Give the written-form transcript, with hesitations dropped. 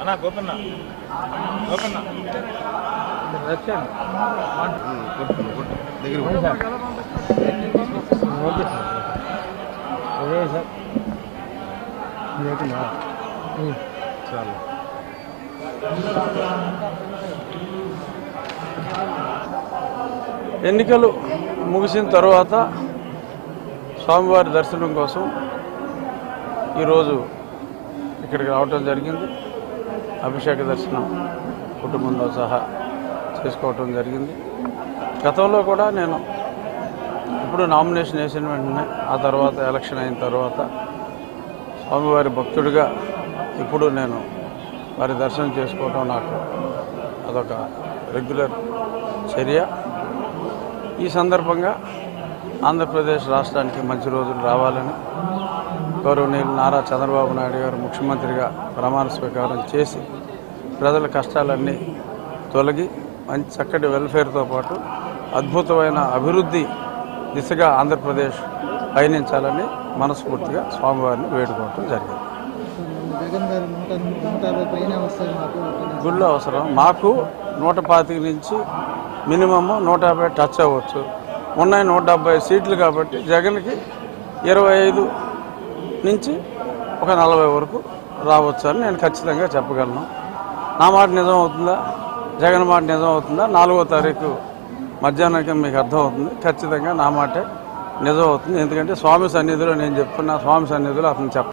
అన్నా గోపన్న గోపన్న ఎన్నికలు ముగిసిన తర్వాత స్వామివారి దర్శనం కోసం ఈరోజు ఇక్కడికి రావటం జరిగింది. అభిషేక దర్శనం కుటుంబంతో సహా చేసుకోవటం జరిగింది. గతంలో కూడా నేను ఇప్పుడు నామినేషన్ వేసిన వెంటనే ఆ తర్వాత ఎలక్షన్ అయిన తర్వాత స్వామివారి భక్తుడిగా ఇప్పుడు నేను వారి దర్శనం చేసుకోవటం నాకు అదొక రెగ్యులర్ చర్య. ఈ సందర్భంగా ఆంధ్రప్రదేశ్ రాష్ట్రానికి మంచి రోజులు రావాలని గౌరవనీయులు నారా చంద్రబాబు నాయుడు గారు ముఖ్యమంత్రిగా ప్రమాణ స్వీకారం చేసి ప్రజల కష్టాలన్నీ తొలగి మంచి చక్కటి వెల్ఫేర్తో పాటు అద్భుతమైన అభివృద్ధి దిశగా ఆంధ్రప్రదేశ్ పయనించాలని మనస్ఫూర్తిగా స్వామివారిని వేడుకోవటం జరిగింది. గుళ్ళు అవసరం మాకు 125 నుంచి మినిమమ్ 150 టచ్ అవ్వచ్చు. ఉన్నాయి 170 సీట్లు కాబట్టి జగన్కి 25 నుంచి ఒక 40 వరకు రావచ్చు అని నేను ఖచ్చితంగా చెప్పగలను. నా మాట నిజం అవుతుందా, జగన్ మాట నిజం అవుతుందా 4వ తారీఖు మధ్యాహ్నానికి మీకు అర్థమవుతుంది. ఖచ్చితంగా నా మాటే నిజం అవుతుంది. ఎందుకంటే స్వామి సన్నిధిలో నేను చెప్తున్నా, స్వామి సన్నిధిలో అతను చెప్ప